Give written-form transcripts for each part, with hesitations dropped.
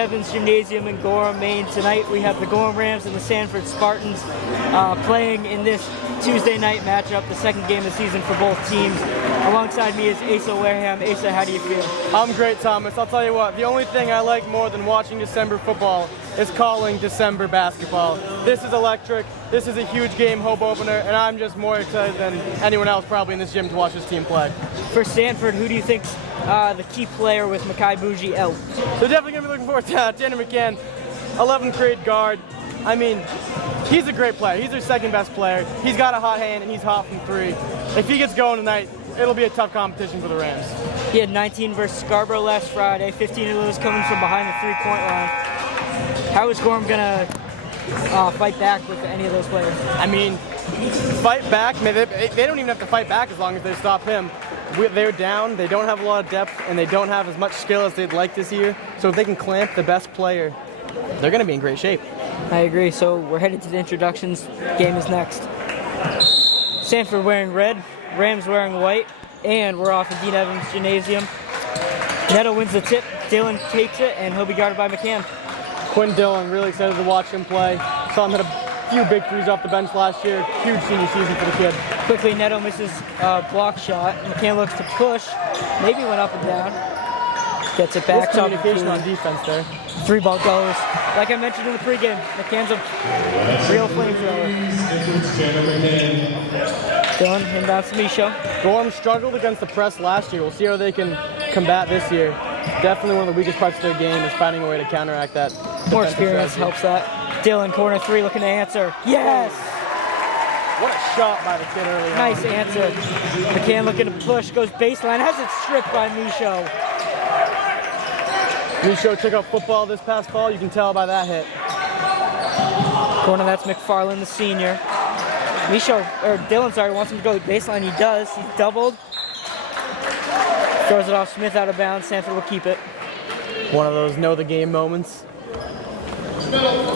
Evans Gymnasium in Gorham, Maine. Tonight we have the Gorham Rams and the Sanford Spartans playing in this Tuesday night matchup, the second game of the season for both teams. Alongside me is Asa Wareham. Asa, how do you feel? I'm great, Thomas. I'll tell you what, the only thing I like more than watching December football is calling December basketball. This is electric. This is a huge game hope opener, and I'm just more excited than anyone else probably in this gym to watch this team play. For Sanford, who do you think's the key player with Makai Bougie out? They're definitely going to be looking forward to Tanner McCann, 11th grade guard. I mean, he's a great player. He's their second best player. He's got a hot hand, and he's hot from three. If he gets going tonight, it'll be a tough competition for the Rams. He had 19 versus Scarborough last Friday, 15 of those coming from behind the three-point line. How is Gorham going to fight back with any of those players? I mean, fight back? They don't even have to fight back as long as they stop him. They're down, they don't have a lot of depth, and they don't have as much skill as they'd like this year. So if they can clamp the best player, they're going to be in great shape. I agree. So we're headed to the introductions. Game is next. Sanford wearing red, Rams wearing white, and we're off at Dean Evans Gymnasium. Neto wins the tip, Dylan takes it, and he'll be guarded by McCann. Quinn Dillon, really excited to watch him play. Saw him hit a few big threes off the bench last year. Huge senior season for the kid. Quickly, Neto misses a block shot. McCann looks to push. Maybe went up and down. Gets it back. Communication on defense there. Three ball goes. Like I mentioned in the pregame, McCann's a real flamethrower. Dylan, inbounds to Micho. Gorham struggled against the press last year. We'll see how they can combat this year. Definitely one of the weakest parts of their game is finding a way to counteract that. More experience helps that. Dylan, corner three, looking to answer. Yes! What a shot by the kid early on. Nice answer. McCann looking to push, goes baseline, has it stripped by Micho. Micho took up football this past fall, you can tell by that hit. Corner, that's McFarland, the senior. Dylan wants him to go baseline, he does. He's doubled. Throws it off Smith out of bounds, Sanford will keep it. One of those know the game moments.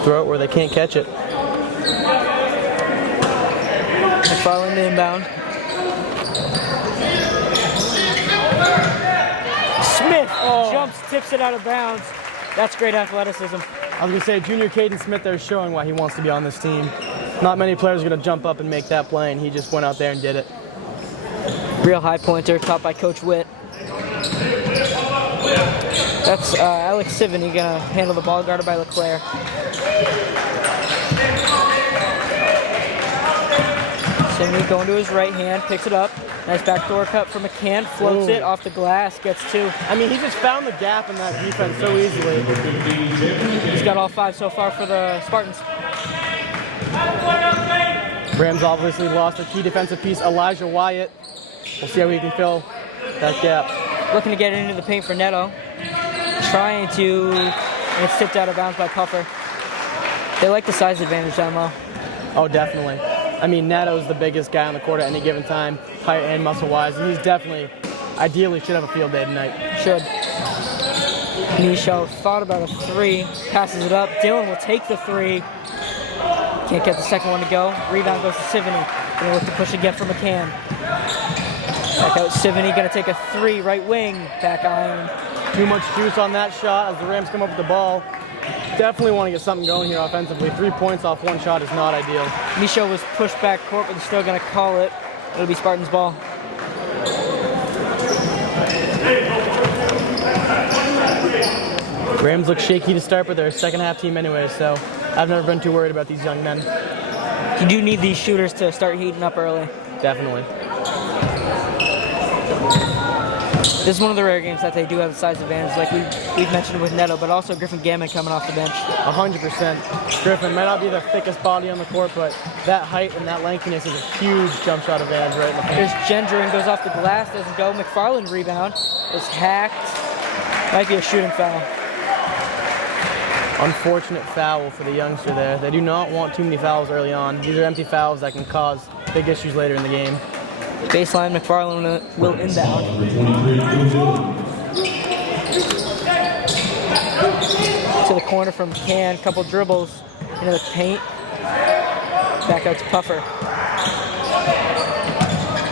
Throw it where they can't catch it. McFarland inbound. Smith jumps, tips it out of bounds. That's great athleticism. I was going to say, junior Caden Smith there is showing why he wants to be on this team. Not many players are going to jump up and make that play, and he just went out there and did it. Real high pointer, taught by Coach Witt. That's Alex Sivany gonna handle the ball, guarded by LeClaire. Sivany going to his right hand, picks it up. Nice backdoor cut for McCann, floats it off the glass, gets two. I mean, he just found the gap in that defense so easily. He's got all five so far for the Spartans. Rams obviously lost a key defensive piece, Elijah Wyatt. We'll see how he can fill that gap. Looking to get into the paint for Neto. Trying to, and it's tipped out of bounds by Puffer. They like the size advantage down low. Oh, definitely. I mean, Neto's the biggest guy on the court at any given time, height and muscle-wise, and he's definitely, ideally, should have a field day tonight. Should. Micho thought about a three, passes it up. Dylan will take the three. Can't get the second one to go. Rebound goes to Sivany. Gonna look to push again for McCann. Back out Sivany, gonna take a three, right wing, back iron. Too much juice on that shot as the Rams come up with the ball. Definitely want to get something going here offensively. 3 points off one shot is not ideal. Micho was pushed back court, but he's still gonna call it. It'll be Spartans' ball. Rams look shaky to start, but they're a second half team anyway, so I've never been too worried about these young men. You do need these shooters to start heating up early. Definitely. This is one of the rare games that they do have a size advantage, like we've mentioned with Neto, but also Griffin Gammon coming off the bench. 100%. Griffin might not be the thickest body on the court, but that height and that lengthiness is a huge jump shot advantage right in the paint. There's Gendron, goes off the glass, doesn't go. McFarland rebound, is hacked. Might be a shooting foul. Unfortunate foul for the youngster there. They do not want too many fouls early on. These are empty fouls that can cause big issues later in the game. Baseline, McFarland will inbound. To the corner from McCann, couple dribbles into the paint. Back out to Puffer.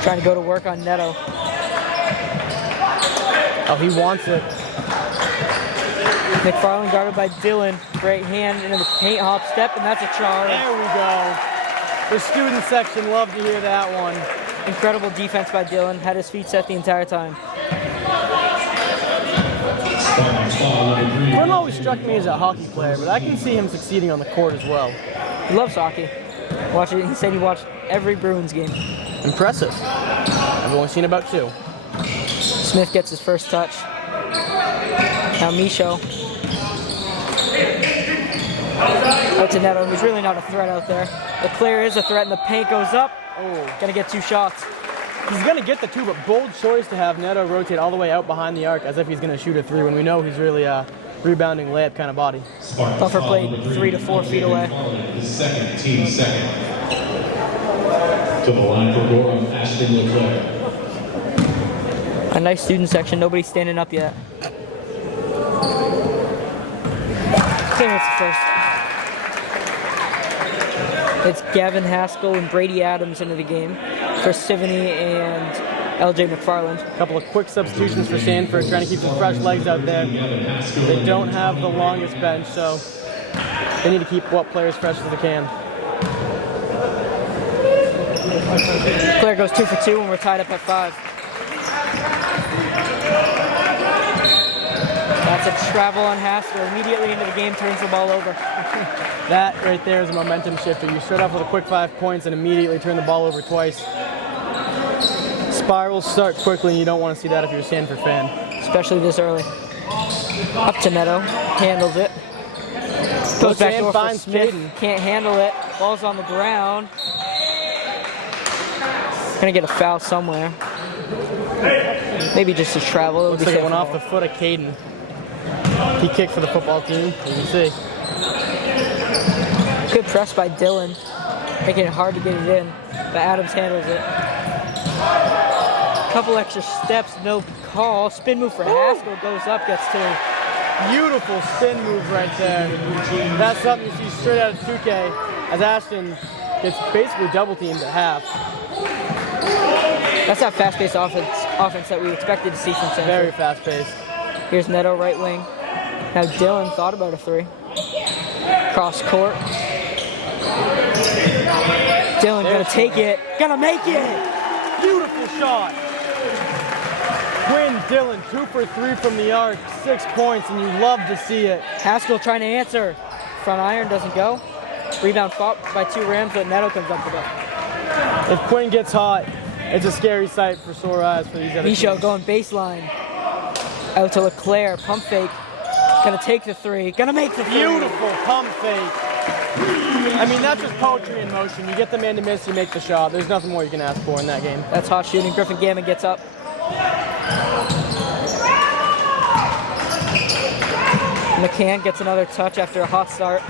Trying to go to work on Neto. Oh, he wants it. McFarland guarded by Dylan. Right hand into the paint hop step, and that's a charge. There we go. The student section love to hear that one. Incredible defense by Dylan. Had his feet set the entire time. Quinn always struck me as a hockey player, but I can see him succeeding on the court as well. He loves hockey. He said he watched every Bruins game. Impressive. I've only seen about 2. Smith gets his first touch. Now Micho. Out to Neto, who's really not a threat out there. Leclerc is a threat, and the paint goes up. Oh, gonna get 2 shots. He's going to get the 2, but bold choice to have Neto rotate all the way out behind the arc as if he's going to shoot a 3 when we know he's really a rebounding layup kind of body. Buffer played 3 to 4 feet away. Team second. To the line for Wareham, Ashton Leclerc. A nice student section, nobody's standing up yet. Clear it's the first. It's Gavin Haskell and Brady Adams into the game for Sivany and LJ McFarland. A couple of quick substitutions for Sanford, trying to keep some fresh legs out there. They don't have the longest bench, so they need to keep what players fresh as they can. Claire goes 2 for 2 and we're tied up at 5. That's a travel on Haskell. Immediately into the game, turns the ball over. That right there is a momentum shifter. You start off with a quick 5 points and immediately turn the ball over twice. Spirals start quickly, and you don't want to see that if you're a Sanford fan. Especially this early. Up to Neto, handles it. Goes back door for Smith, can't handle it. Ball's on the ground. Gonna get a foul somewhere. Maybe just a travel. Looks like it went off the foot of Caden. He kicked for the football team, you can see. Good press by Dylan, making it hard to get it in, but Adams handles it. Couple extra steps, no call. Spin move for Haskell, goes up, gets 2. Beautiful spin move right there. That's something you see straight out of 2K as Ashton gets basically double teamed at half. That's that fast-paced offense that we expected to see from Sanford. Very fast-paced. Here's Neto, right wing. Now Dylan thought about a 3. Cross court. Dylan gonna take it. Gonna make it! Beautiful shot. Quinn Dylan, 2 for 3 from the arc, 6 points, and you love to see it. Haskell trying to answer. Front iron doesn't go. Rebound fought by 2 Rams, but Neto comes up with it. If Quinn gets hot, it's a scary sight for sore eyes for these other Micho teams. going baseline. Out to Leclerc, pump fake. Gonna take the 3. Gonna make the 3. Beautiful pump fake. I mean, that's just poetry in motion. You get the man to miss, you make the shot. There's nothing more you can ask for in that game. That's hot shooting. Griffin Gammon gets up. McCann gets another touch after a hot start.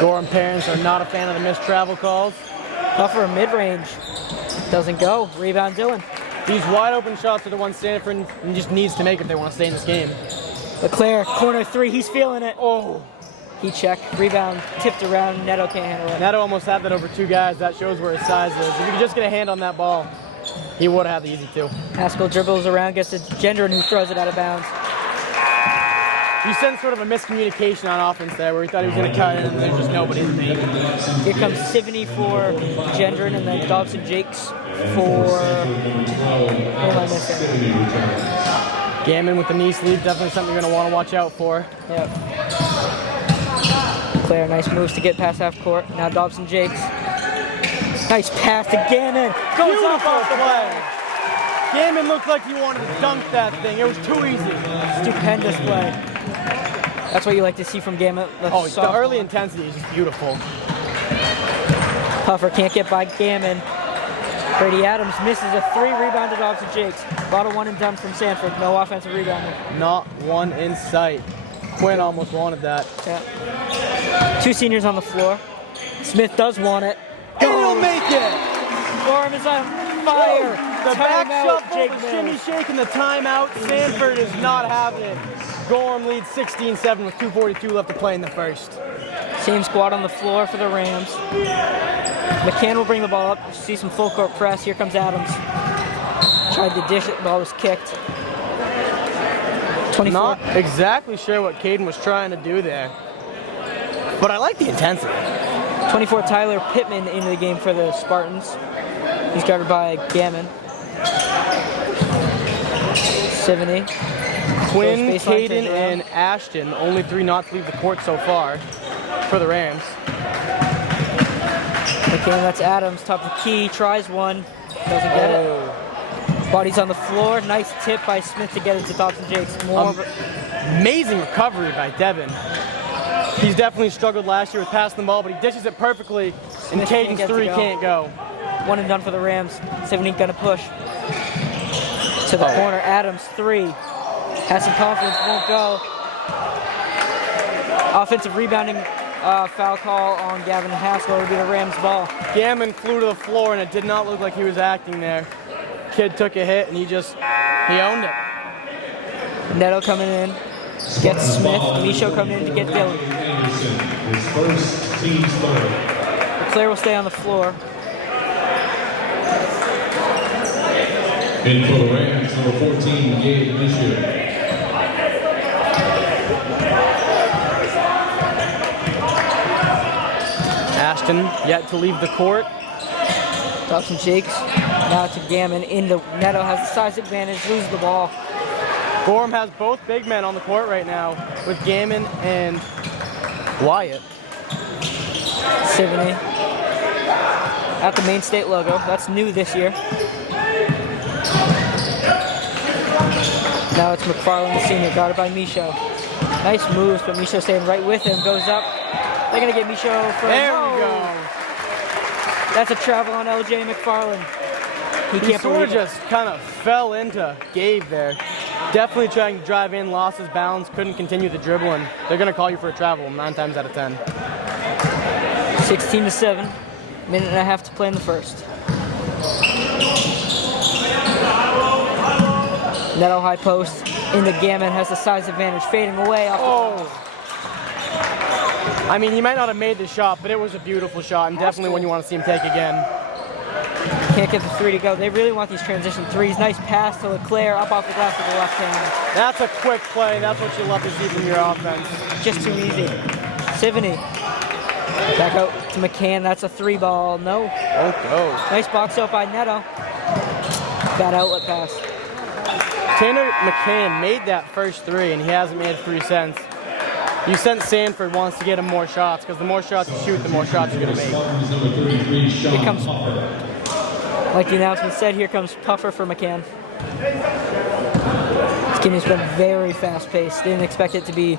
Gorham parents are not a fan of the missed travel calls. Buffer a mid-range. Doesn't go. Rebound Dylan. These wide open shots are the ones Sanford just needs to make if they want to stay in this game. Leclerc, corner 3, he's feeling it. Oh. He checked, rebound, tipped around, Neto can't handle it. Neto almost had that over 2 guys. That shows where his size is. If he could just get a hand on that ball, he would have had the easy 2. Haskell dribbles around, gets to Gendron, who throws it out of bounds. You sense sort of a miscommunication on offense there where he thought he was going to cut in and there's just nobody to make. Here comes Sivany for Gendron and then Dobson Jakes for... What am I missing? Gammon with the knee sleeve, definitely something you're going to want to watch out for. Yep. Claire, nice moves to get past half court. Now Dobson Jakes. Nice pass to Gammon. Goes off the play. Gammon looked like he wanted to dunk that thing. It was too easy. Stupendous play. That's what you like to see from Gammon. The early intensity is just beautiful. Puffer can't get by Gammon. Brady Adams misses a 3, rebounded off to Jakes. Bottle 1 and done from Sanford. No offensive rebounding. Not one in sight. Quinn almost wanted that. Yeah. 2 seniors on the floor. Smith does want it. And he'll make it! Gorham is on fire. The back shuffle, Jake the Mills. shimmy shake, and the timeout. Sanford is not having it. Gorham leads 16-7 with 2:42 left to play in the first. Same squad on the floor for the Rams. McCann will bring the ball up. See some full court press. Here comes Adams. Tried to dish it. Ball was kicked. 24. Not exactly sure what Caden was trying to do there, but I like the intensity. 24, Tyler Pittman into the game for the Spartans. He's guarded by Gammon. 70. Quinn, Goes baseline, Caden, turns around. and Ashton, only 3 not to leave the court so far for the Rams. Okay, that's Adams, top of the key, tries one, doesn't get it. Body's on the floor, nice tip by Smith to get it to Dobson Jakes. Amazing recovery by Devin. He's definitely struggled last year with passing the ball, but he dishes it perfectly, and Smith can't Caden's get to 3 go. can't go. One and done for the Rams. 70 gonna push. To the corner, Adams, 3. Has some confidence, won't go. Offensive rebounding foul call on Gavin Haskell. It would be the Rams' ball. Gammon flew to the floor, and it did not look like he was acting there. Kid took a hit, and he owned it. Neto coming in, gets Smith. Micho coming in to get Dylan. His first, team's third. Claire will stay on the floor. In for the Rams, number 14, Gabe Michaud. Ashton yet to leave the court. Dobson Jakes now to Gammon. Into Neto has the size advantage, loses the ball. Gorham has both big men on the court right now with Gammon and Wyatt. 70. At the Main State logo. That's new this year. Now it's McFarland, the senior, guarded by Micho. Nice moves, but Micho staying right with him. Goes up. They're going to get Micho for There we go. That's a travel on LJ McFarland. He He can't sort believe of just kind of fell into Gabe there. Definitely trying to drive in, lost his balance, couldn't continue the dribbling. They're going to call you for a travel 9 times out of 10. 16-7. Minute and a half to play in the first. Neto high post. Into Gammon has the size advantage, fading away off the Oh. I mean, he might not have made the shot, but it was a beautiful shot, and definitely one you want to see him take again. Can't get the 3 to go. They really want these transition threes. Nice pass to Leclerc up off the glass with the left hand. That's a quick play. That's what you love to see from your offense. Just too easy. Sivany. Back out to McCann. That's a 3 ball. No. Won't go. Nice box out by Neto. Bad outlet pass. Tanner McCann made that first 3, and he hasn't made 3 since. You sense Sanford wants to get him more shots, because the more shots you shoot, the more shots you're going to make. Number 33, Sean Here comes- Popper. Like the announcement said, here comes Puffer for McCann. This game has been very fast-paced. Didn't expect it to be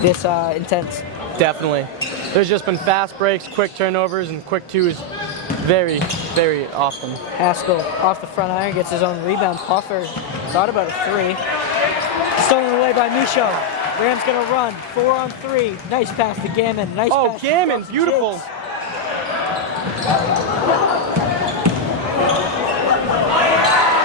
this intense. Definitely. There's just been fast breaks, quick turnovers, and quick 2s very, very often. Haskell off the front iron, gets his own rebound. Puffer thought about a 3. Stolen away by Micho. Rams gonna run. 4 on 3. Nice pass to Gammon. Nice Oh, pass. Gammon, to beautiful. Jakes.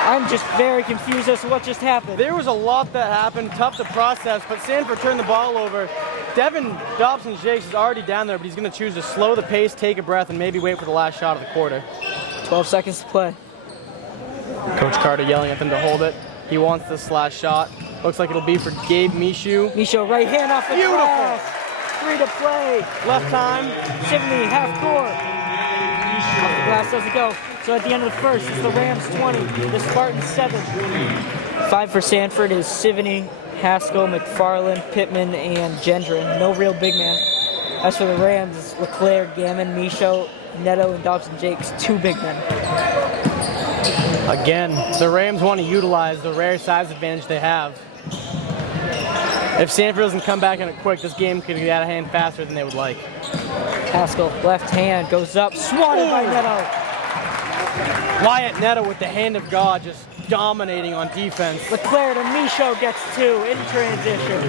I'm just very confused as to what just happened. There was a lot that happened, tough to process, but Sanford turned the ball over. Devin Dobson-Jakes is already down there, but he's going to choose to slow the pace, take a breath, and maybe wait for the last shot of the quarter. 12 seconds to play. Coach Carter yelling at them to hold it. He wants this last shot. Looks like it'll be for Gabe Michaud. Micho right hand off the Beautiful. glass. 3 to play. Left time. Sivany half court. Off the glass doesn't go. So at the end of the first, it's the Rams 20, the Spartans 7. 5 for Sanford is Sivany, Haskell, McFarland, Pittman, and Gendron. No real big man. As for the Rams, it's Leclerc, Gammon, Micho, Neto, and Dobson-Jakes. 2 big men. Again, the Rams want to utilize the rare size advantage they have. If Sanford doesn't come back in it quick, this game could get out of hand faster than they would like. Haskell, left hand, goes up, swatted by Neto. Wyatt Neto with the hand of God just dominating on defense. Leclerc to Micho gets 2 in transition.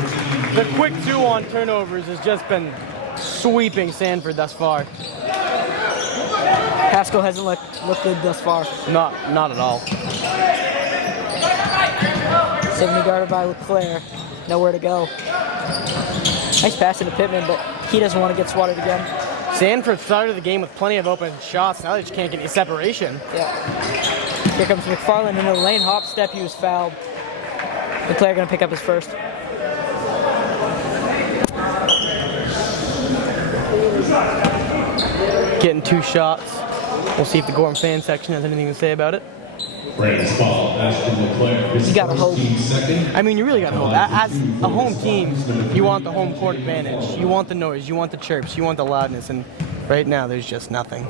The quick 2 on turnovers has just been sweeping Sanford thus far. Haskell hasn't looked good thus far. Not at all. 70 guarded by Leclerc. Nowhere to go. Nice pass into Pittman, but he doesn't want to get swatted again. Sanford started the game with plenty of open shots. Now they just can't get any separation. Yeah. Here comes McFarland into the lane. Hop step, he was fouled. McClare gonna pick up his first. Getting 2 shots. We'll see if the Gorham fan section has anything to say about it. Rams ball, Ashton McClare. You gotta hope. I mean, you really got to hope. As a home team, you want the home court advantage. You want the noise. You want the chirps. You want the loudness. And right now, there's just nothing.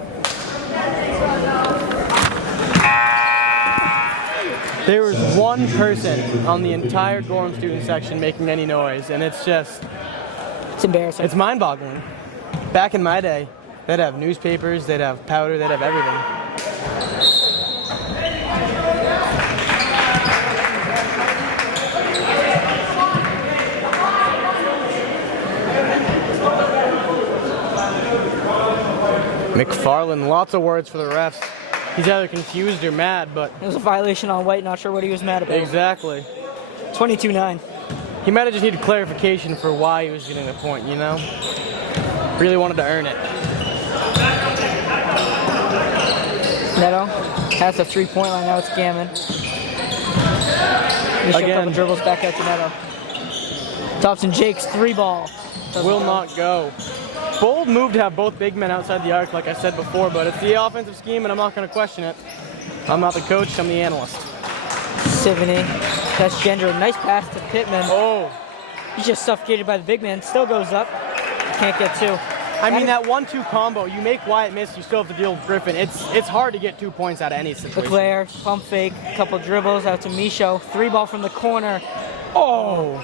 There was one person on the entire Gorham student section making any noise, and it's embarrassing. It's mind-boggling. Back in my day, they'd have newspapers, they'd have powder, they'd have everything. McFarland, lots of words for the refs. He's either confused or mad, but... It was a violation on White, not sure what he was mad about. Exactly. 22-9. He might have just needed clarification for why he was getting the point, you know? Really wanted to earn it. Neto has the 3-point line, now it's Gammon. Again. A couple dribbles back out to Neto. Dobson Jake's 3-ball. Will not go. Bold move to have both big men outside the arc, like I said before, but it's the offensive scheme, and I'm not going to question it. I'm not the coach, I'm the analyst. Sivany. That's Gendro. Nice pass to Pittman. Oh. He's just suffocated by the big man. Still goes up. Can't get 2. I mean, that 1-2 combo, you make Wyatt miss, you still have to deal with Griffin. It's hard to get 2 points out of any situation. Leclaire, pump fake, couple dribbles out to Michaud. 3-ball from the corner. Oh!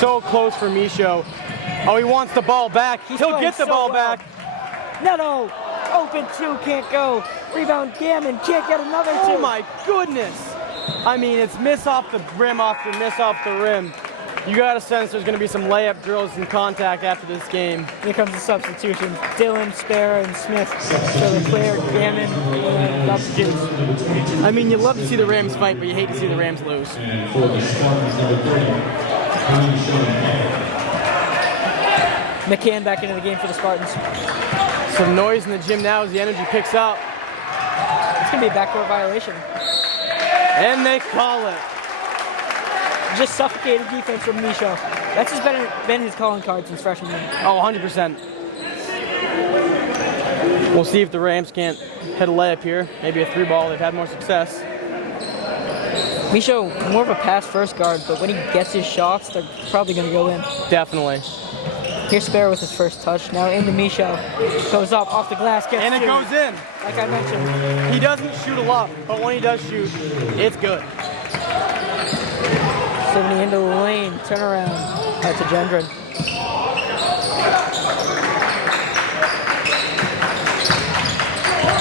So close for Michaud. Oh, he wants the ball back. He'll get the ball back. Neto, open 2, can't go. Rebound, Gammon, can't get another 2. Oh my goodness. I mean, it's miss off the rim after miss off the rim. You got a sense there's going to be some layup drills and contact after this game. Here comes the substitution. Dillon, Sparrow, and Smith. So Leclaire, Gammon, and substitutes. I mean, you love to see the Rams fight, but you hate to see the Rams lose. And for the Spartans, number 30, McCann back into the game for the Spartans. Some noise in the gym now as the energy picks up. It's going to be a backcourt violation. And they call it. Just suffocated defense from Michaud. That's just been his calling card since freshman year. Oh, 100%. We'll see if the Rams can't hit a layup here. Maybe a 3-ball. They've had more success. Michaud, more of a pass-first guard, but when he gets his shots, they're probably going to go in. Definitely. Here's Sparrow with his first touch. Now into Michaud. Goes up, off the glass, gets and it 2. goes in. Like I mentioned. He doesn't shoot a lot, but when he does shoot, it's good. 70 into the lane, turn around. Out to Gendron.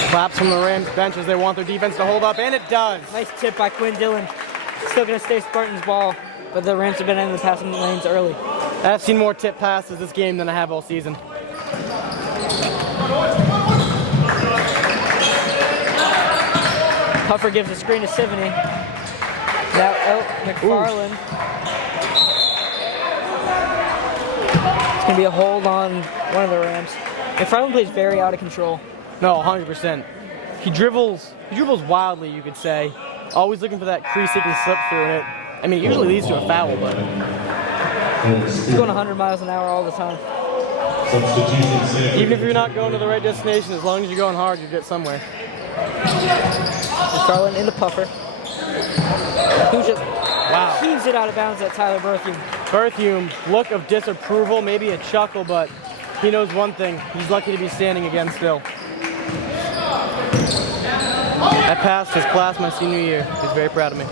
Claps from the Rams bench as they want their defense to hold up, and it does. Nice tip by Quinn Dillon. Still going to stay Spartans ball, but the Rams have been in the passing lanes early. I've seen more tip passes this game than I have all season. Puffer gives the screen to Sivany. Now McFarland. It's going to be a hold on one of the Rams. McFarland plays very out of control. No, 100%. He dribbles wildly, you could say. Always looking for that crease-seeking slip through it. I mean, it usually leads to a foul, but... He's going 100 miles an hour all the time. Even if you're not going to the right destination, as long as you're going hard, you get somewhere. McFarland into Puffer. Who just wow. Heaves it out of bounds at Tyler Berthume. Berthume, look of disapproval, maybe a chuckle, but he knows one thing. He's lucky to be standing again still. I passed his class my senior year. He's very proud of me.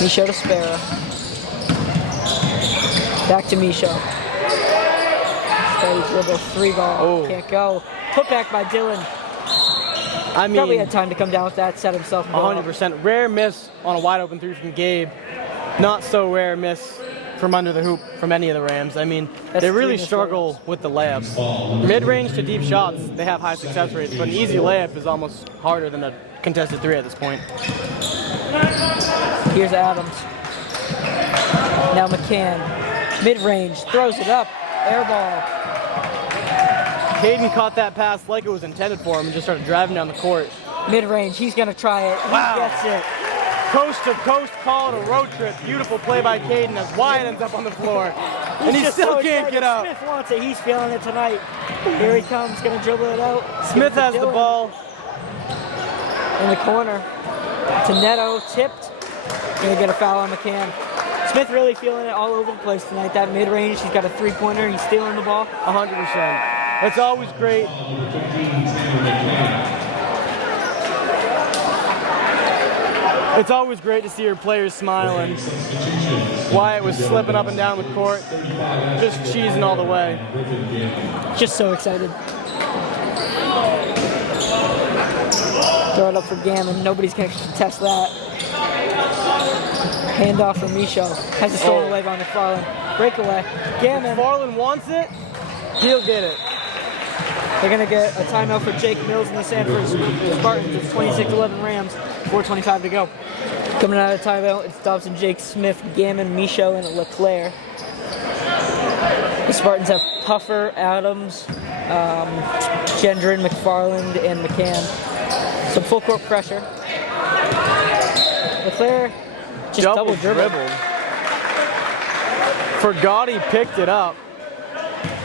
Michaud to Sparrow. Back to Michaud. Steady dribble, 3-ball. Oh. Can't go. Put back by Dillon. I mean, probably had time to come down with that, set himself. 100%. Rare miss on a wide open 3 from Gabe. Not so rare miss from under the hoop from any of the Rams. I mean, they really struggle with the layups. Mid-range to deep shots, they have high success rates, but an easy layup is almost harder than a contested 3 at this point. Here's Adams. Now McCann. Mid-range, throws it up. Air ball. Caden caught that pass like it was intended for him and just started driving down the court. Mid-range, he's going to try it. Wow. He gets it. coast-to-coast call it a road trip. Beautiful play by Caden as Wyatt ends up on the floor. And he just still so can't excited. get up. Smith wants it. He's feeling it tonight. Here he comes. Going to dribble it out. Smith has the Dylan ball. in the corner to Neto. Tipped. Going to get a foul on McCann. Smith really feeling it all over the place tonight. That mid-range, he's got a three-pointer. He's stealing the ball. 100%. It's always great. It's always great to see your players smiling. Wyatt was slipping up and down the court, just cheesing all the way. Just so excited. Throw it up for Gammon. Nobody's going to contest that. Handoff for Micho. Has it stolen away by McFarland. Breakaway. Gammon. McFarland wants it. He'll get it. They're going to get a timeout for Jake Mills and the Sanford Spartans. It's 26-11 Rams. 4:25 to go. Coming out of timeout, it's Dobson, Jake Smith, Gammon, Micho, and LeClaire. The Spartans have Puffer, Adams, Gendron, McFarland, and McCann. Some full court pressure. LeClaire just double dribbled. Forgot he picked it up.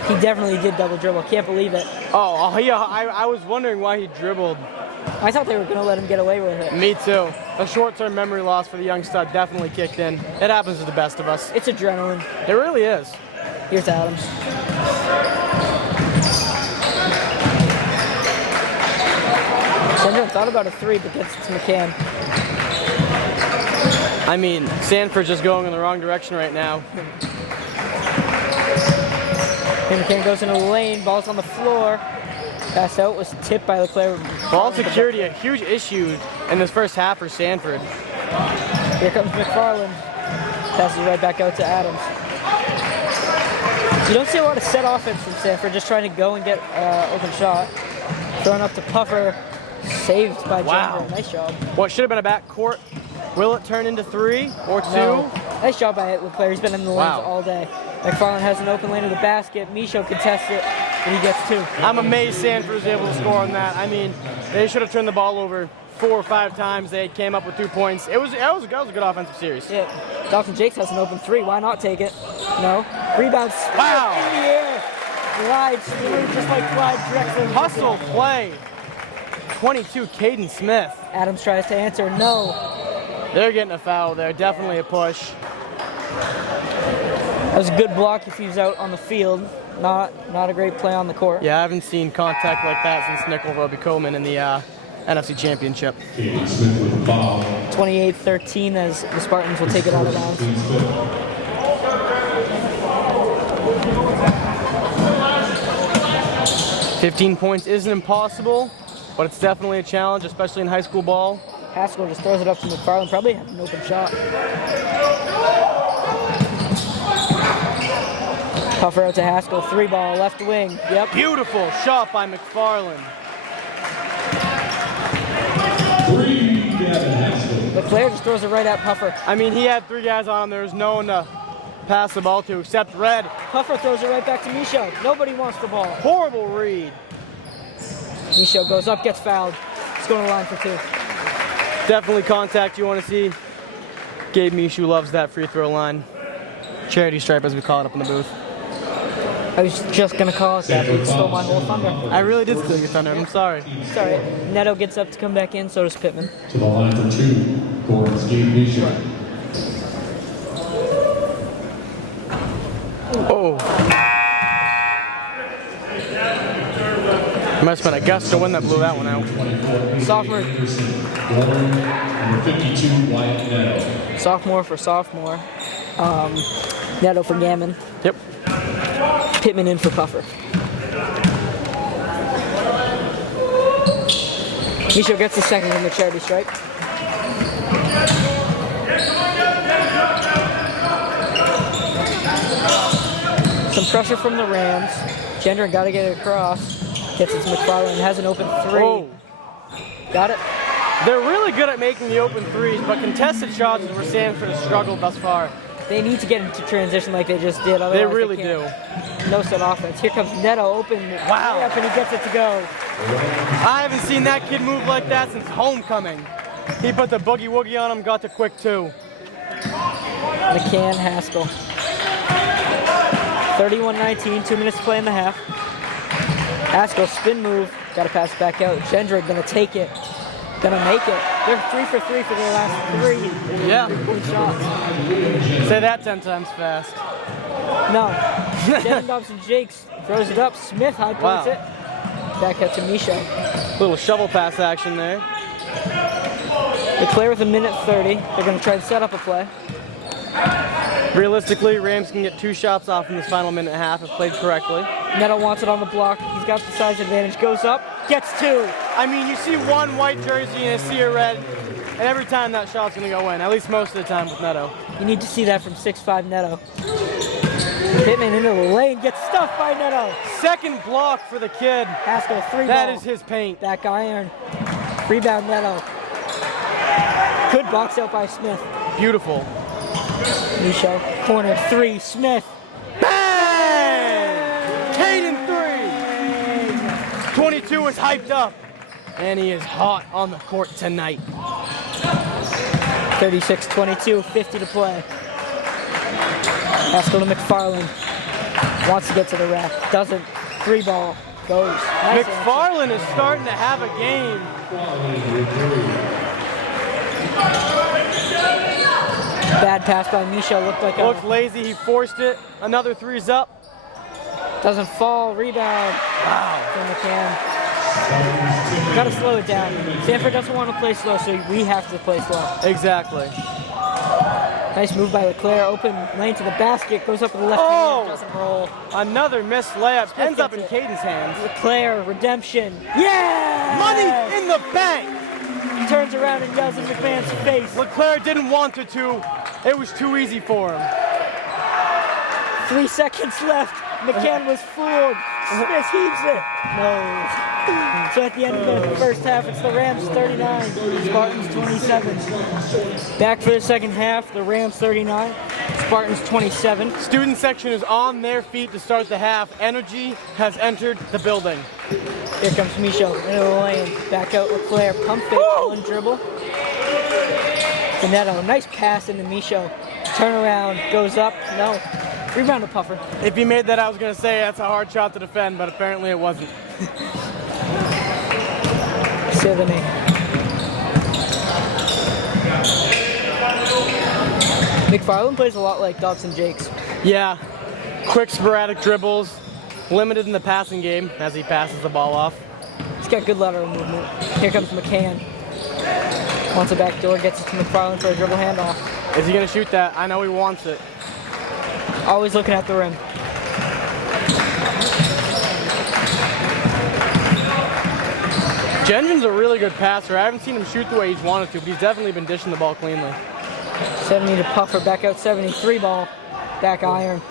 He definitely did double dribble. Can't believe it. Oh yeah, I was wondering why he dribbled. I thought they were going to let him get away with it. Me too. A short-term memory loss for the young stud definitely kicked in. It happens to the best of us. It's adrenaline. It really is. Here's Adams. Gendron thought about a three, but gets it to McCann. I mean, Sanford's just going in the wrong direction right now. And McCann goes into the lane. Ball's on the floor. Pass out was tipped by LeClaire. Ball security, a huge issue in this first half for Sanford. Here comes McFarland. Passes right back out to Adams. You don't see a lot of set offense from Sanford, just trying to go and get open shot. Thrown up to Puffer. Saved by Wow. Gendron. Nice job. What should have been a backcourt. Will it turn into 3 or 2? No. Nice job by LeClaire. He's been in the lanes Wow. all day. McFarland has an open lane to the basket. Micho contests it, and he gets 2. I'm amazed Sanford was able to score on that. I mean, they should have turned the ball over 4 or 5 times. They came up with 2 points. It was a good offensive series. Yeah. Dalton Jakes has an open 3. Why not take it? No. Rebound. Wow. In the air. Clyde Stewart, just like Clyde Drexler. Hustle play. 22, Caden Smith. Adams tries to answer. No. They're getting a foul there. Definitely a push. That was a good block if he was out on the field. Not a great play on the court. Yeah, I haven't seen contact like that since Nickel Roby Coleman in the NFC Championship. Caden Smith with the foul. 28-13 as the Spartans will take it out of bounds. 15 points isn't impossible, but it's definitely a challenge, especially in high school ball. Haskell just throws it up to McFarland. Probably have an open shot. Puffer out to Haskell. 3-ball, left wing. Yep. Beautiful shot by McFarland. 3, Gavin Haskell. LeClaire just throws it right at Puffer. I mean, he had 3 guys on him. There was no one to pass the ball to except Red. Puffer throws it right back to Micho. Nobody wants the ball. Horrible read. Micho goes up, gets fouled. He's going to the line for 2. Definitely contact you want to see. Gabe Mishu loves that free throw line. Charity stripe, as we call it up in the booth. I was just going to call it that, but you stole my whole thunder. I really did steal your thunder. I'm sorry. Sorry. Neto gets up to come back in, so does Pittman. To the line for 2, Gordon's Gabe Misha. Oh. Must have been a gust of wind that blew that one out. Sophomore. Number 52, Wyatt Neto. Sophomore for sophomore. Neto for Gammon. Yep. Pittman in for Puffer. Micho gets the second from the charity stripe. Some pressure from the Rams. Gendron got to get it across. Gets it to McFarland. Has an open 3. Whoa. Got it? They're really good at making the open threes, but contested shots is where Sanford has struggled thus far. They need to get into transition like they just did. They Otherwise really can't. do. No set offense. Here comes Neto open. Wow. Up and he gets it to go. I haven't seen that kid move like that since homecoming. He put the boogie woogie on him, got the quick 2. McCann, Haskell. 31-19, 2 minutes to play in the half. Haskell, spin move, got to pass it back out. Gendrick gonna take it, gonna make it. They're 3 for 3 for their last 3 Yeah. 3-point shots. Say that 10 times fast. No. Devin Dobson-Jakes throws it up. Smith high points it. Back out to Misha. Little shovel pass action there. Leclerc with 1:30. They're gonna try to set up a play. Realistically, Rams can get 2 shots off in this final minute and a half if played correctly. Neto wants it on the block. He's got the size advantage. Goes up, gets 2. I mean, you see one white jersey and a sea of red, and every time that shot's gonna go in, at least most of the time with Neto. You need to see that from 6'5" Neto. Pittman into the lane, gets stuffed by Neto. Second block for the kid. Haskell, 3 That ball. is his paint. Back iron. Rebound Neto. Good box out by Smith. Beautiful. Micho, corner 3, Smith. Bang! Caden 3! 22 is hyped up, and he is hot on the court tonight. 36-22, 50 to play. Haskell to McFarland. Wants to get to the rack. Doesn't. 3 ball. Goes. Nice McFarland is starting to have a game. Bad pass by Misha. Looked like Looked lazy, he forced it. Another 3's up. doesn't fall. Rebound. Wow. From McCann. Gotta slow it down. Sanford doesn't want to play slow, so we have to play slow. Exactly. Nice move by Leclerc. Open lane to the basket. Goes up with the left hand. Doesn't roll. Another missed layup. Ends up in gets it. Caden's hands. Leclerc, redemption. Yeah! Money in the bank! He turns around and yells in McMahon's face. Leclerc didn't want to. It was too easy for him. 3 seconds left. McCann was fooled. Smith heaves it. No. So at the end of the first half, it's the Rams 39, Spartans 27. Back for the second half, the Rams 39, Spartans 27. Student section is on their feet to start the half. Energy has entered the building. Here comes Micho into the lane. Back out Leclerc. Pump fake, one dribble. To Neto. Nice pass into Micho. Turnaround, goes up. No. Rebound to Puffer. If he made that, I was going to say that's a hard shot to defend, but apparently it wasn't. 70. McFarland plays a lot like Dobson-Jakes. Yeah, quick sporadic dribbles, limited in the passing game as he passes the ball off. He's got good lateral movement. Here comes McCann. Wants a back door, gets it to McFarland for a dribble handoff. Is he going to shoot that? I know he wants it. Always looking at the rim. Jensen's a really good passer. I haven't seen him shoot the way he's wanted to, but he's definitely been dishing the ball cleanly. 70 to Puffer, back out 73 ball. Back iron.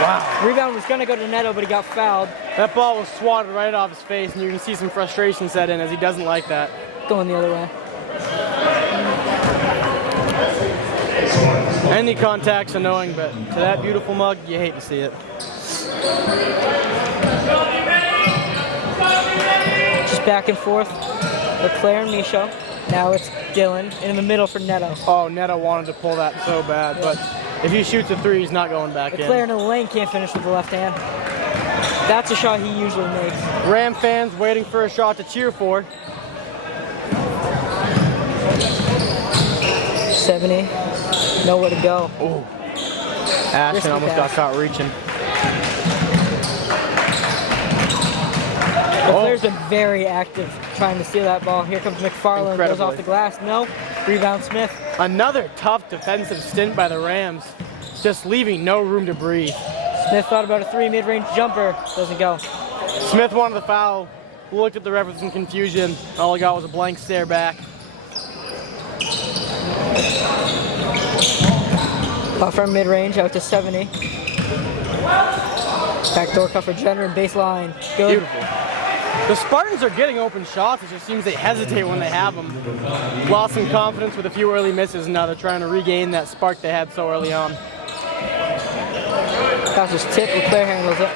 Wow. Rebound was going to go to Neto, but he got fouled. That ball was swatted right off his face, and you can see some frustration set in as he doesn't like that. Going the other way. Any contact's annoying, but to that beautiful mug, you hate to see it. Just back and forth. Leclerc and Micho. Now it's Dylan in the middle for Neto. Oh, Neto wanted to pull that so bad, but if he shoots a 3, he's not going back Leclerc in. in the lane can't finish with the left hand. That's a shot he usually makes. Ram fans waiting for a shot to cheer for. 70. Nowhere to go. Oh, Ashton Risky almost pass. got caught reaching. Leclerc's been very active trying to steal that ball. Here comes McFarland, goes off the glass. No. Rebound Smith. Another tough defensive stint by the Rams, just leaving no room to breathe. Smith thought about a 3 mid-range jumper. Doesn't go. Smith wanted the foul, looked at the referees in confusion. All he got was a blank stare back. Puffer mid-range out to 70. Backdoor cut for Jenner and baseline. Good. Beautiful. The Spartans are getting open shots. It just seems they hesitate when they have them. Lost some confidence with a few early misses, and now they're trying to regain that spark they had so early on. Pass was tipped. Leclerc handles it.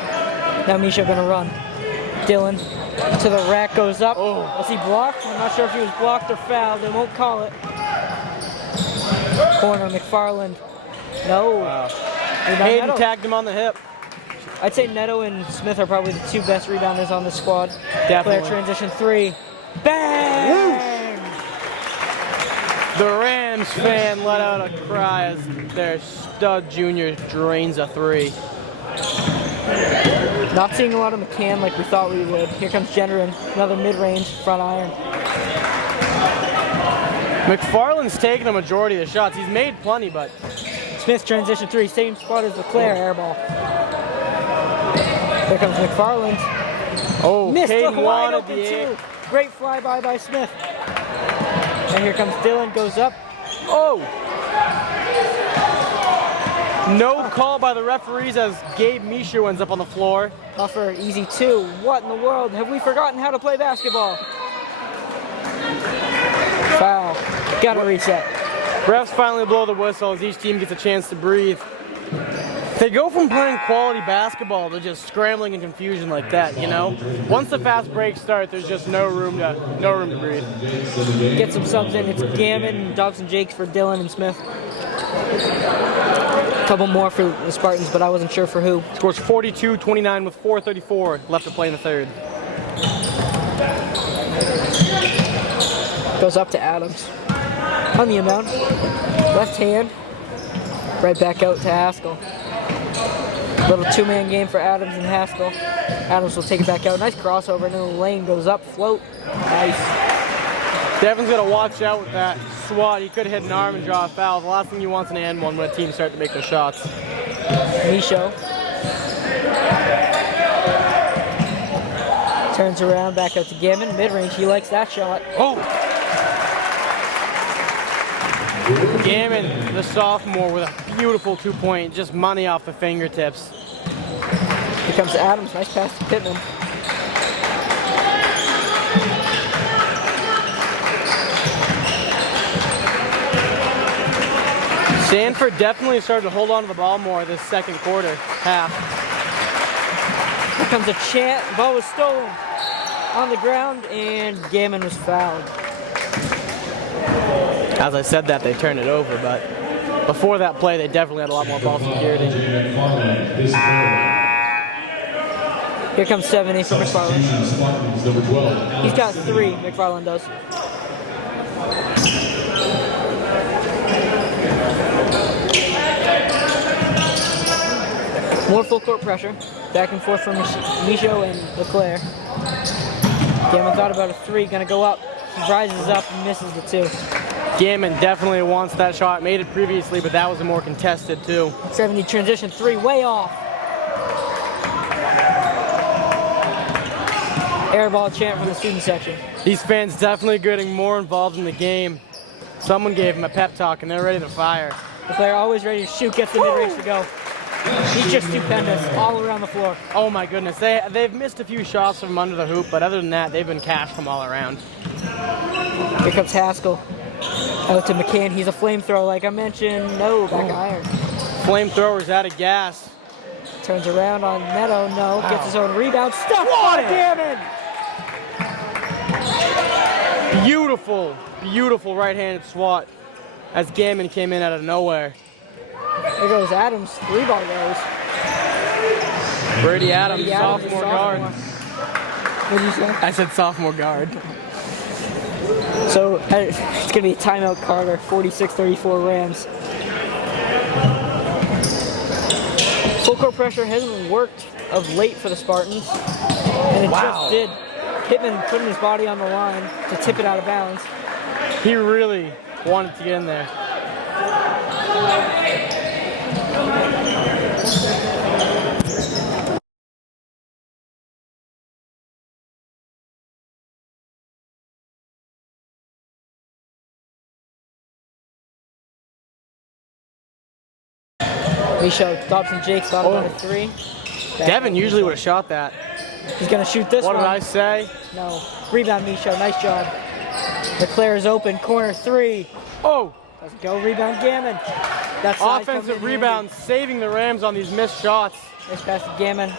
Now Misha gonna run. Dylan To the rack goes up. Oh. Was he blocked? I'm not sure if he was blocked or fouled. They won't call it. Corner, McFarland. No. Wow. Rebound, Hayden Neto. tagged him on the hip. I'd say Neto and Smith are probably the two best rebounders on the squad. Definitely. Clear transition three. Bang! The Rams fan let out a cry as their stud junior drains a three. Not seeing a lot of McCann like we thought we would. Here comes Jennerin, another mid-range front iron. McFarland's taken a majority of the shots. He's made plenty, but Smith transition three, same spot as Leclerc, air ball. Here comes McFarland. oh, Missed Caden a wide wanted open the two. Great flyby by Smith. And here comes Dylan, goes up. Oh! No call by the referees as Gabe Mishu ends up on the floor. Puffer, easy two. What in the world? Have we forgotten how to play basketball? Foul. Gotta reset. Refs finally blow the whistle as each team gets a chance to breathe. They go from playing quality basketball to just scrambling and confusion like that, you know? Once the fast breaks start, there's just no room to breathe. Get some subs in. It's Gammon, Dobson Jakes for Dylan and Smith. A couple more for the Spartans, but I wasn't sure for who. Scores 42-29 with 4:34 left to play in the third. Goes up to Adams. On the amount. Left hand. Right back out to Haskell. Little two-man game for Adams and Haskell. Adams will take it back out. Nice crossover into the lane. Goes up, float. Nice. Devin's got to watch out with that swat. He could hit an arm and draw a foul. The last thing you want is an and one when a team start to make their shots. Micho. Turns around, back out to Gammon. Mid-range, he likes that shot. Oh! Gammon, the sophomore, with a beautiful two-point, just money off the fingertips. Here comes Adams. Nice pass to Pittman. Sanford definitely started to hold on to the ball more this second quarter, half. Here comes a chant. The ball was stolen on the ground, and Gammon was fouled. As I said that, they turned it over, but before that play, they definitely had a lot more ball security. Here comes 70 for McFarland. He's got three, McFarland does. More full court pressure. Back and forth from Micho and Leclerc. Gammon thought about a three, gonna go up. He rises up and misses the two. Gammon definitely wants that shot. Made it previously, but that was a more contested too. 70 transition three, way off. Air ball chant from the student section. These fans definitely getting more involved in the game. Someone gave him a pep talk and they're ready to fire. Leclerc always ready to shoot, gets the mid-range to go. He's just stupendous all around the floor. Oh my goodness, they've missed a few shots from under the hoop, but other than that, they've been cashed from all around. Here comes Haskell. Out to McCann, he's a flamethrower like I mentioned. No, back iron. Flamethrowers out of gas. Turns around on Neto, no. Gets his own rebound. Stuffed by Gammon! Beautiful, beautiful right-handed swat as Gammon came in out of nowhere. There goes Adams, three ball goes. Brady Adams, Brady sophomore guard. What did you say? I said sophomore guard. So it's going to be a timeout, Carter. 46-34 Rams. Full court pressure hasn't worked of late for the Spartans. And it just did. Pittman putting his body on the line to tip it out of bounds. He really wanted to get in there. Micho, Dobson Jakes thought about a three. Devin usually would have shot that. He's going to shoot this What one. did I say? No. Rebound, Micho. Nice job. Leclerc is open. Corner three. Oh! Doesn't go. Rebound, Gammon. That's Offensive rebound, saving the Rams on these missed shots. Nice pass to Gammon.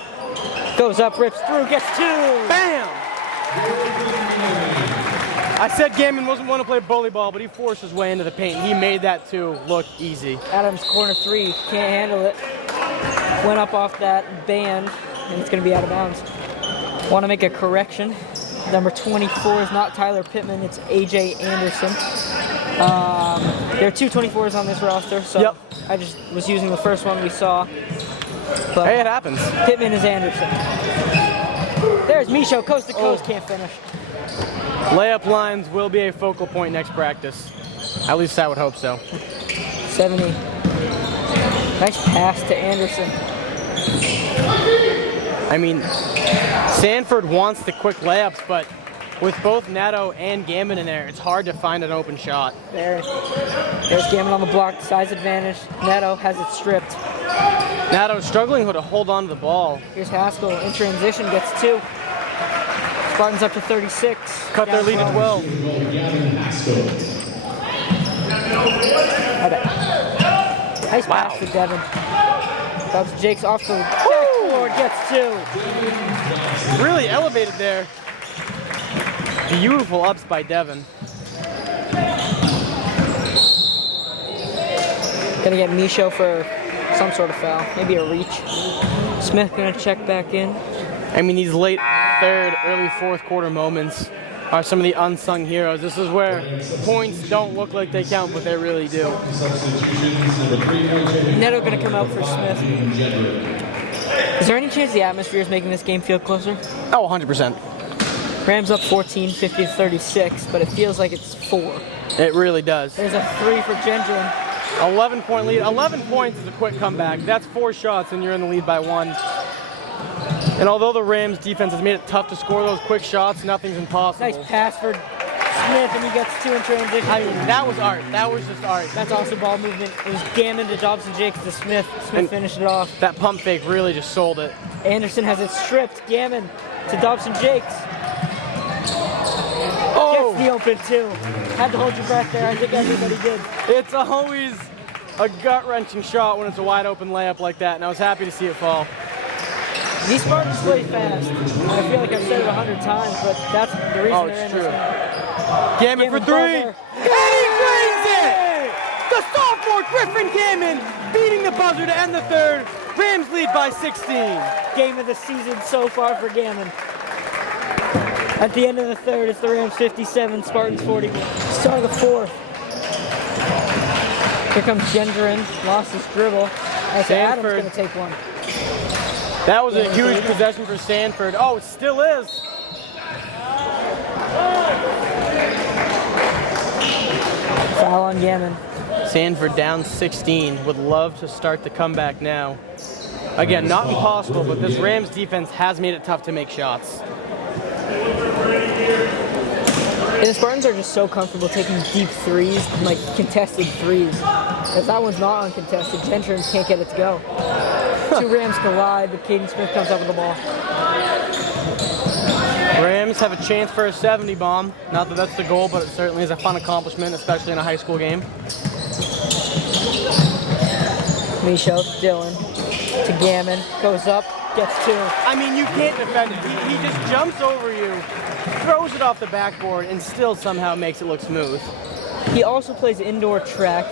Goes up, rips through, gets two. Bam! I said Gammon wasn't want to play bully ball, but he forced his way into the paint. He made that too look easy. Adams corner three, can't handle it. Went up off that band, and it's going to be out of bounds. Want to make a correction. Number 24 is not Tyler Pittman, it's AJ Anderson. There are two 24s on this roster, so yep. I just was using the first one we saw. But hey, it happens. Pittman is Anderson. There's Micho, coast to coast, can't finish. Layup lines will be a focal point next practice. At least I would hope so. 70. Nice pass to Anderson. I mean, Sanford wants the quick layups, but with both Nato and Gammon in there, it's hard to find an open shot. There's Gammon on the block, size advantage. Nato has it stripped. Nato struggling to hold on to the ball. Here's Haskell in transition, gets two. Spartans up to 36. Cut their lead to 12. Nice pass to Devin. That's Jake's off the backboard, gets two. Really elevated there. Beautiful ups by Devin. Gonna get Micho for some sort of foul, maybe a reach. Smith gonna check back in. I mean, these late third, early fourth quarter moments are some of the unsung heroes. This is where points don't look like they count, but they really do. Neto gonna come out for Smith. Is there any chance the atmosphere is making this game feel closer? Oh, 100%. Rams up 14, 50-36, but it feels like it's 4. It really does. There's a 3 for Gendron. 11-point lead. 11 points is a quick comeback. That's 4 shots, and you're in the lead by 1. And although the Rams defense has made it tough to score those quick shots, nothing's impossible. Nice pass for Smith, and he gets 2 in transition. I mean, that was art. That was just art. That's also ball movement. It was Gammon to Dobson Jakes to Smith. Smith finished it off. That pump fake really just sold it. Anderson has it stripped. Gammon to Dobson Jakes. Oh! Gets the open 2. Had to hold your breath there. I think everybody did. It's always a gut-wrenching shot when it's a wide-open layup like that, and I was happy to see it fall. These Spartans play fast. I feel like I've said it 100 times, but that's the reason they're in true. this game. Gammon for 3. And he wins it! The sophomore Griffin Gammon beating the buzzer to end the third. Rams lead by 16. Game of the season so far for Gammon. At the end of the third, it's the Rams 57, Spartans 41. Start of the fourth. Here comes Gendron, lost his dribble. As Adams going to take one. That was a huge possession for Sanford. Oh, it still is. Foul on Gammon. Sanford down 16. Would love to start the comeback now. Again, not impossible, but this Rams defense has made it tough to make shots. And the Spartans are just so comfortable taking deep threes, like contested threes. If that one's not uncontested, Gendron can't get it to go. 2 Rams collide, but Caden Smith comes up with the ball. Rams have a chance for a 70 bomb. Not that that's the goal, but it certainly is a fun accomplishment, especially in a high school game. Micho, Dylan, to Gammon, goes up, gets 2. I mean, you can't defend it. He just jumps over you, throws it off the backboard, and still somehow makes it look smooth. He also plays indoor track.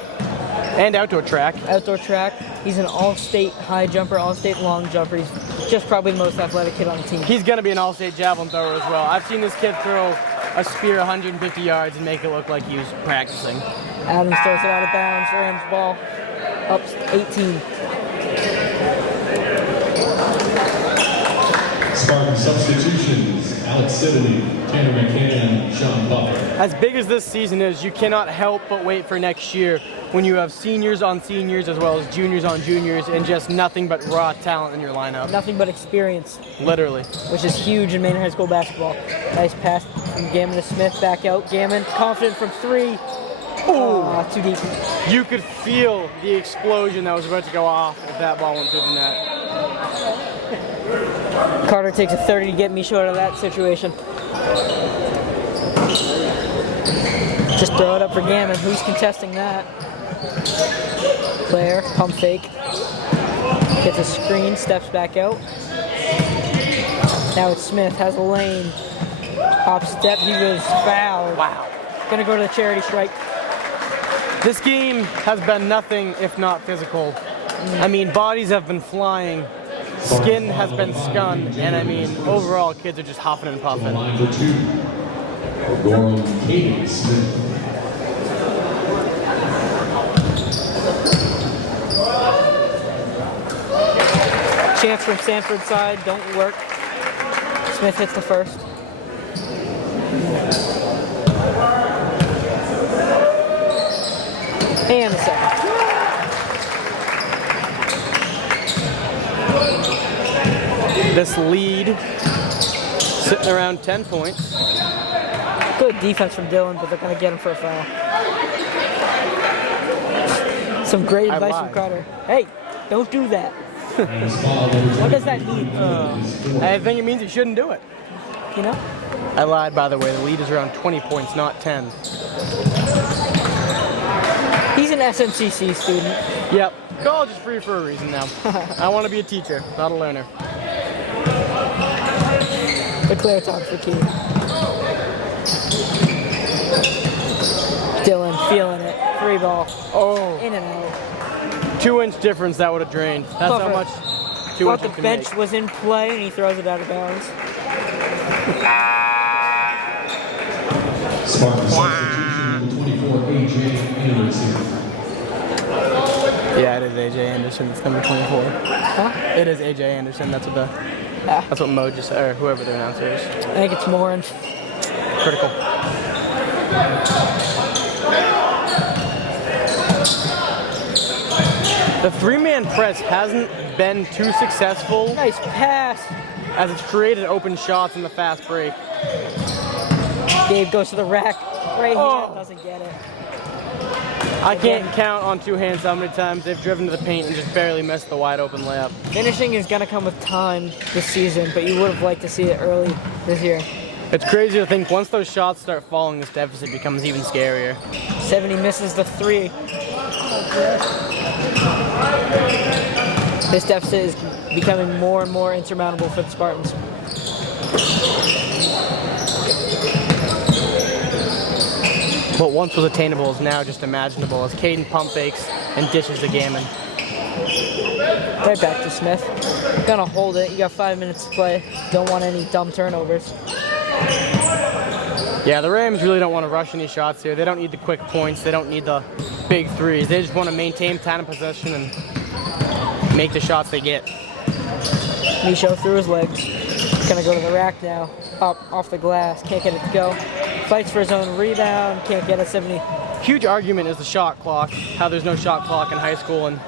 And outdoor track. Outdoor track. He's an all-state high jumper, all-state long jumper. He's just probably the most athletic kid on the team. He's going to be an all-state javelin thrower as well. I've seen this kid throw a spear 150 yards and make it look like he was practicing. Adams throws it out of bounds. Rams ball up 18. Spartan substitutions, Alex Sibley, Tanner McCann, Sean Butler. As big as this season is, you cannot help but wait for next year when you have seniors on seniors as well as juniors on juniors and just nothing but raw talent in your lineup. Nothing but experience. Literally. Which is huge in Maynard High School basketball. Nice pass from Gammon to Smith, back out. Gammon confident from 3. Oh, too deep. You could feel the explosion that was about to go off if that ball went through the net. Carter takes a 30 to get Micho out of that situation. Just throw it up for Gammon. Who's contesting that? Claire, pump fake. Gets a screen, steps back out. Now it's Smith, has a lane. Hop step, he was fouled. Wow. Gonna go to the charity strike. This game has been nothing if not physical. I mean, bodies have been flying, skin has been scun, and I mean, overall, kids are just hopping and puffing. Line for 2. Wareham, Caden Smith. Chance from Sanford side, don't work. Smith hits the first. And the second. This lead sitting around 10 points. Good defense from Dylan, but they're going to get him for a foul. Some great advice from Carter. Hey, don't do that. What does that mean? I think it means you shouldn't do it. You know? I lied, by the way. The lead is around 20 points, not 10. He's an SMCC student. Yep. College is free for a reason now. I want to be a teacher, not a learner. The clear talk for Key. Dylan feeling it. Free ball. Oh. In and out. 2-inch difference that would have drained. That's how much 2 Thought inches the can bench make. was in play and he throws it out of bounds. Spartan substitution, number 24, A.J. Anderson. Yeah, it is AJ Anderson. It's number 24. Huh? It is AJ Anderson. That's what that's what Mo just or whoever the announcer is. I think it's Morin. Critical. The 3-man press hasn't been too successful Nice pass. as it's created open shots in the fast break. Gabe goes to the rack. Right Oh. hand doesn't get it. I can't count on 2 hands how many times they've driven to the paint and just barely missed the wide open layup. Finishing is going to come with time this season, but you would have liked to see it early this year. It's crazy to think once those shots start falling, this deficit becomes even scarier. 70 misses the 3. This deficit is becoming more and more insurmountable for the Spartans. What once was attainable is now just imaginable as Caden pump fakes and dishes the gammon. Right back to Smith. Gonna hold it. You got 5 minutes to play. Don't want any dumb turnovers. Yeah, the Rams really don't want to rush any shots here. They don't need the quick points. They don't need the big threes. They just want to maintain time of possession and make the shots they get. Micho through his legs. Gonna go to the rack now. Up off the glass. Can't get it to go. Fights for his own rebound. Can't get it. 70. Huge argument is the shot clock, how there's no shot clock in high school, and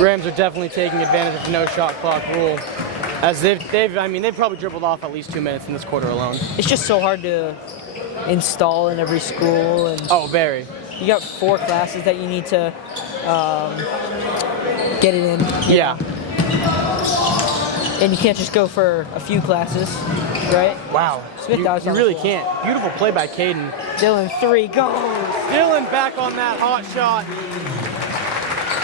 Rams are definitely taking advantage of the no shot clock rule. As they've probably dribbled off at least 2 minutes in this quarter alone. It's just so hard to install in every school, and Oh, very. you got 4 classes that you need to get it in. Yeah. And you can't just go for a few classes, right? Wow. Smith You dives on really the floor. can't. Beautiful play by Caden. Dylan 3 goes. Dylan back on that hot shot.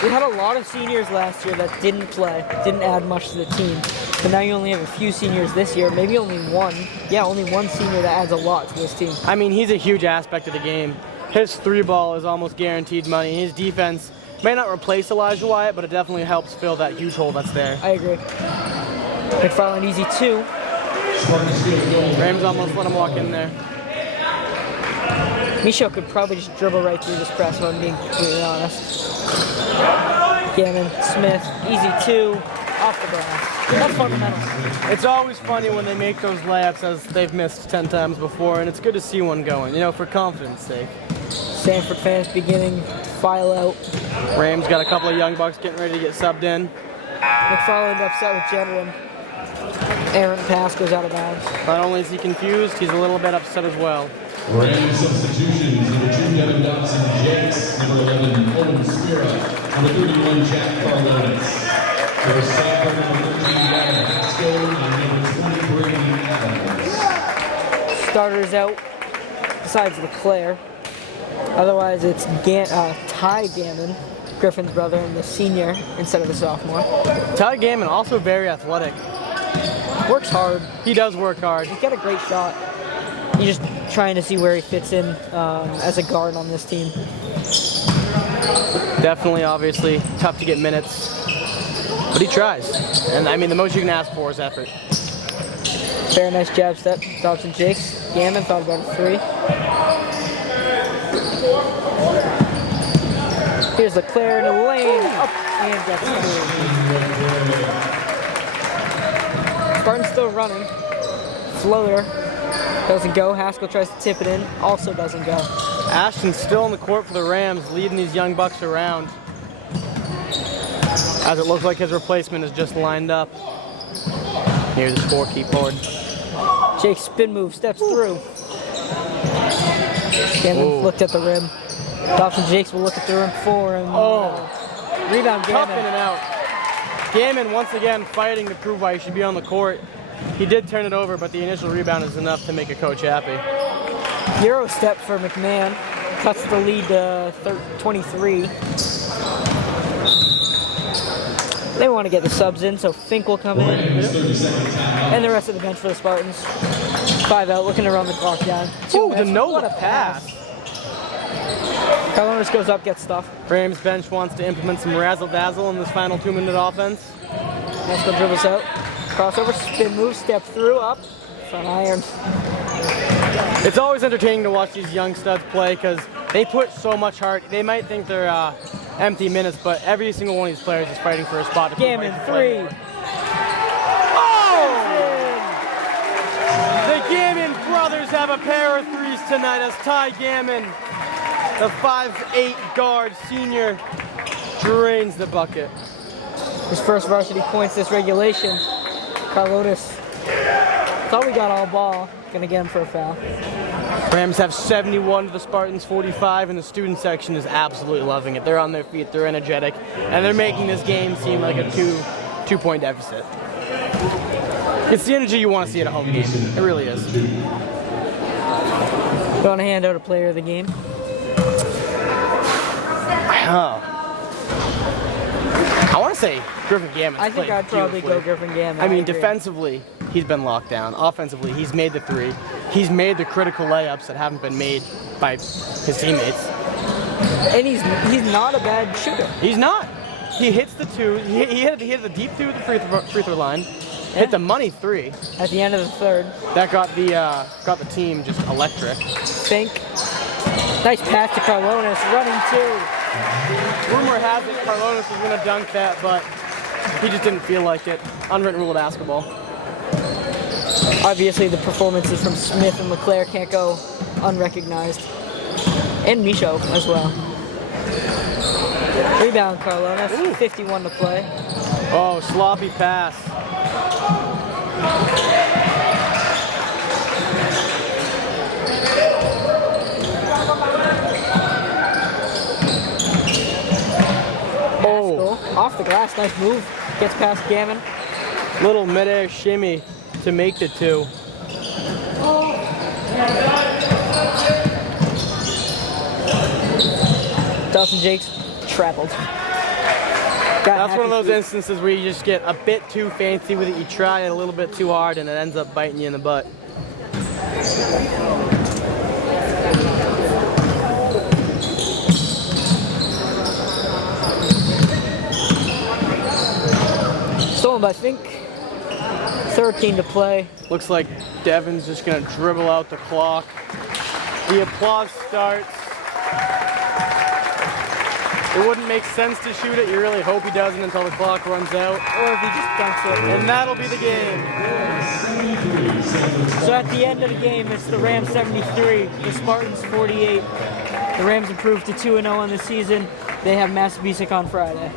We had a lot of seniors last year that didn't play, didn't add much to the team. But now you only have a few seniors this year, maybe only one. Yeah, only one senior that adds a lot to this team. I mean, he's a huge aspect of the game. His 3-ball is almost guaranteed money. His defense may not replace Elijah Wyatt, but it definitely helps fill that huge hole that's there. I agree. McFarland easy 2. Rams almost let him walk in there. Micho could probably just dribble right through this press, if I'm being completely honest. Gannon, Smith, easy 2, off the glass. That's fundamental. It's always funny when they make those layups as they've missed 10 times before, and it's good to see one going, for confidence sake. Sanford fans beginning to file out. Rams got a couple of young bucks getting ready to get subbed in. McFarland upset with Jedwin. Errant pass goes out of bounds. Not only is he confused, he's a little bit upset as well. Rams substitutions, number 2, Devin Dobson, Jakes, number 11, Owen Spira, number 31, Jack Carlonis. For Sanford, number 13, Darren Haskell, and number 20, Brady Adams. Starters out, besides LeClaire. Otherwise, it's Ty Gammon, Griffin's brother, and the senior instead of the sophomore. Ty Gammon, also very athletic. Works hard. He does work hard. He's got a great shot. He's just trying to see where he fits in as a guard on this team. Definitely, obviously, tough to get minutes, but he tries. And I mean, the most you can ask for is effort. Very nice jab step. Dobson Jakes. Gammon thought about a 3. Here's Leclerc in the lane. Up and gets through. Spartan's still running. Floater. Doesn't go. Haskell tries to tip it in. Also doesn't go. Ashton's still on the court for the Rams, leading these young bucks around. As it looks like his replacement is just lined up near the scorekeeper. Jake spin move, steps through. Gammon looked at the rim. Dobson Jakes will look at the rim for him. Rebound Tough in Gammon. and out. Gammon once again fighting to prove why he should be on the court. He did turn it over, but the initial rebound is enough to make a coach happy. Euro step for McMahon. Cuts the lead to 23. They want to get the subs in, so Fink will come in. And the rest of the bench for the Spartans. 5 out, looking to run the clock down. Oh, the What no a pass. Carlonis goes up, gets stuff. Rams bench wants to implement some razzle-dazzle in this final 2-minute offense. Haskell dribbles out. Crossover, spin move, step through, up. Front iron. It's always entertaining to watch these young studs play because they put so much heart. They might think they're empty minutes, but every single one of these players is fighting for a spot to Gammon, 3. Oh! The Gammon brothers have a pair of threes tonight as Ty Gammon, the 5'8" guard senior, drains the bucket. His first varsity points this regulation. Carlonis thought we got all ball. Gonna get him for a foul. Rams have 71 to the Spartans 45, and the student section is absolutely loving it. They're on their feet, they're energetic, and they're making this game seem like a two-point deficit. It's the energy you want to see at a home game. It really is. Going to hand out a player of the game. I want to say Griffin Gammon's I think played I'd probably beautifully. go Griffin Gammon. I mean, agree. defensively, he's been locked down. Offensively, he's made the 3. He's made the critical layups that haven't been made by his teammates. And he's not a bad shooter. He's not. He hits the 2. He hit the deep 2 at the free throw line. Hit the money 3. At the end of the third. That got the team just electric. Fink. Nice pass to Carlonis, running 2. Rumor has it Carlonis was going to dunk that, but he just didn't feel like it. Unwritten rule of basketball. Obviously, the performances from Smith and Leclerc can't go unrecognized. And Michaud as well. Rebound, Carlonis. 51 to play. Oh, sloppy pass. Oh, off the glass, nice move. Gets past Gammon. Little midair shimmy to make the 2. Dawson Jakes traveled. That's one of those instances where you just get a bit too fancy with it. You try it a little bit too hard and it ends up biting you in the butt. Stolen by Fink. 13 to play. Looks like Devin's just going to dribble out the clock. The applause starts. It wouldn't make sense to shoot it. You really hope he doesn't until the clock runs out. Or if he just dunks it. And that'll be the game. So at the end of the game, it's the Rams 73, the Spartans 48. The Rams improved to 2-0 on the season. They have Massabesic on Friday.